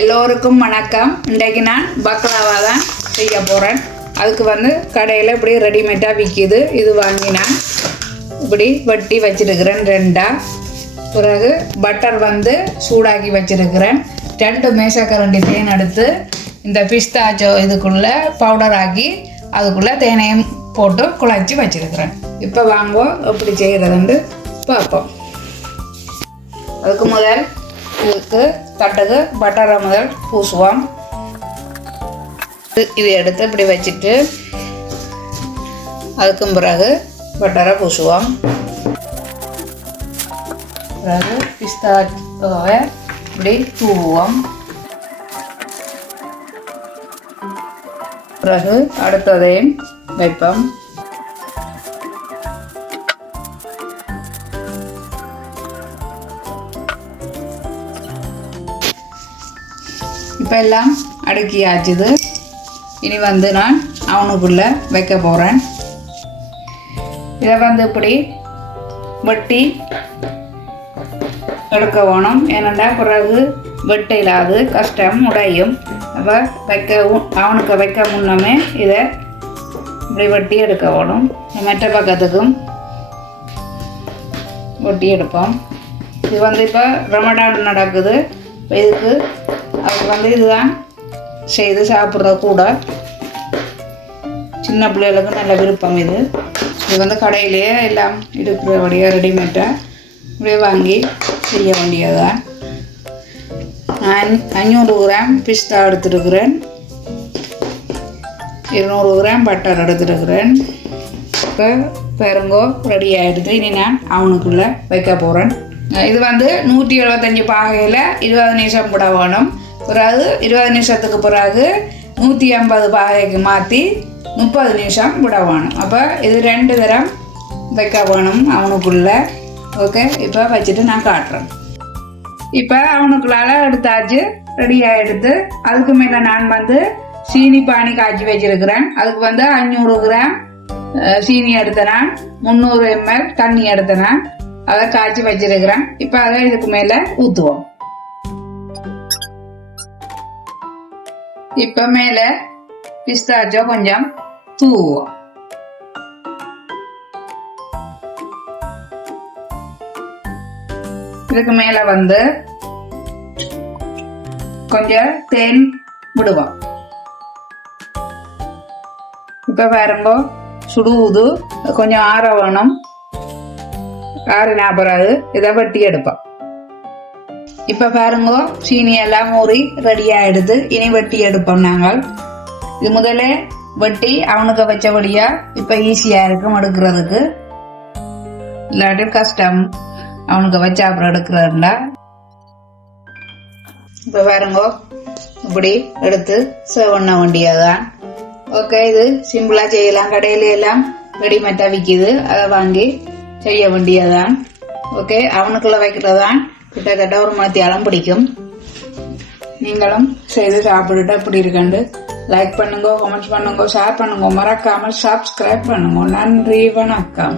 எல்லோருக்கும் வணக்கம். இன்றைக்கு நான் பக்லாவா தான் செய்ய போகிறேன். அதுக்கு கடையில் இப்படி ரெடிமேடாக விற்கிது. இது வாங்கி நான் இப்படி வெட்டி வச்சிருக்கிறேன் ரெண்டாக. பிறகு பட்டர் சூடாக்கி வச்சிருக்கிறேன். 2 மேசக்கரண்டி தேன் எடுத்து இந்த பிஸ்தாச்சோ இதுக்குள்ளே பவுடர் ஆக்கி அதுக்குள்ளே தேனையும் போட்டு குழச்சி வச்சிருக்கிறேன். இப்போ வாங்குவோம் எப்படி செய்கிறதுன்னு பார்ப்போம். அதுக்கு முதல் இதுக்கு தட்டுக்கு பட்டரை முதல் பூசுவோம். இது எடுத்து இப்படி வச்சுட்டு அதுக்கும் பிறகு பட்டரை பூசுவோம். பிறகு பிஸ்தாவை இப்படி தூவுவோம். பிறகு அடுத்ததையும் வைப்போம். இப்போ எல்லாம் அடுக்கியாச்சுது. இனி நான் அவனுக்குள்ளே வைக்க போகிறேன். இதை இப்படி வெட்டி எடுக்க வேணும். ஏனெண்டா பிறகு வெட்ட இல்லாது கஷ்டம் உடையும். அப்போ அவனுக்கு வைக்க முன்னமே இதை இப்படி வெட்டி எடுக்க வேணும். மற்ற பக்கத்துக்கும் வெட்டி எடுப்போம். இது இப்போ ரமடான் நடக்குது. இதுக்கு அதுக்கு இதுதான் செய்து சாப்பிட்ற கூட சின்ன பிள்ளைகளுக்கு நல்ல விருப்பம். இது கடையிலேயே எல்லாம் இருக்கிறபடியாக ரெடிமேடாக இப்படியே வாங்கி செய்ய வேண்டியதுதான். நான் 500 கிராம் பிஸ்தா எடுத்துருக்கிறேன். 200 கிராம் பட்டர் எடுத்துருக்கிறேன். இப்போ பாருங்கோ ரெடி ஆகிடுது. இனி நான் அவனுக்குள்ளே வைக்க போகிறேன். இது 175 பாகையில் 20 நிமிஷம் விட வேணும். பிறகு 20 நிமிஷத்துக்கு பிறகு 150 பாகைக்கு மாற்றி 30 நிமிஷம் விட வேணும். அப்போ இது 2 தரம் வைக்க வேணும் அவனுக்குள்ளே. ஓகே, இப்போ வச்சுட்டு நான் காட்டுறேன். இப்போ அவனுக்குள்ளால எடுத்தாச்சு, ரெடியாக எடுத்து அதுக்கு மேலே நான் சீனி பானி காய்ச்சி வச்சிருக்கிறேன். அதுக்கு 500 கிராம் சீனி எடுத்தேன். 300 ml தண்ணி எடுத்தேன். அதை காய்ச்சி வச்சிருக்கிறேன். இப்போ அதை இதுக்கு மேலே ஊற்றுவோம். இப்போ மேலே பிஸ்தாச்சோ கொஞ்சம் தூவோம். இதுக்கு மேலே கொஞ்சம் தேன் விடுவோம். இப்போ பாருங்கோ சுடுவுது, கொஞ்சம் ஆற வேணும். ஆறினா பிறகு இதை வெட்டி எடுப்போம். இப்போ பாருங்கோ சீனி எல்லாம் ஊறி ரெடியாக எடுத்து இனி வெட்டி எடுப்போம். நாங்கள் இது முதலே வெட்டி அவனுக்கு வச்சபடியா இப்போ ஈஸியாக இருக்கும் எடுக்கிறதுக்கு. இல்லாட்டி கஷ்டம் அவனுக்கு வச்சா அப்புறம் எடுக்கிறதுல. இப்போ பாருங்கோ இப்படி எடுத்து சர்வ் பண்ண வேண்டியதுதான். ஓகே, இது சிம்பிளாக செய்யலாம். கடையில எல்லாம் ரெடிமேடாக விற்கிது, அதை வாங்கி செய்ய வேண்டியதான். ஓகே, அவனுக்குள்ள வைக்கிறதான் கிட்டத்தட்ட ஒரு மத்தியாலம் பிடிக்கும். நீங்களும் செய்து சாப்பிட்டுட்டு எப்படி இருக்குன்னு லைக் பண்ணுங்க, கமெண்ட்ஸ் பண்ணுங்க, ஷேர் பண்ணுங்க, மறக்காமல் சப்ஸ்கிரைப் பண்ணுங்க. நன்றி, வணக்கம்.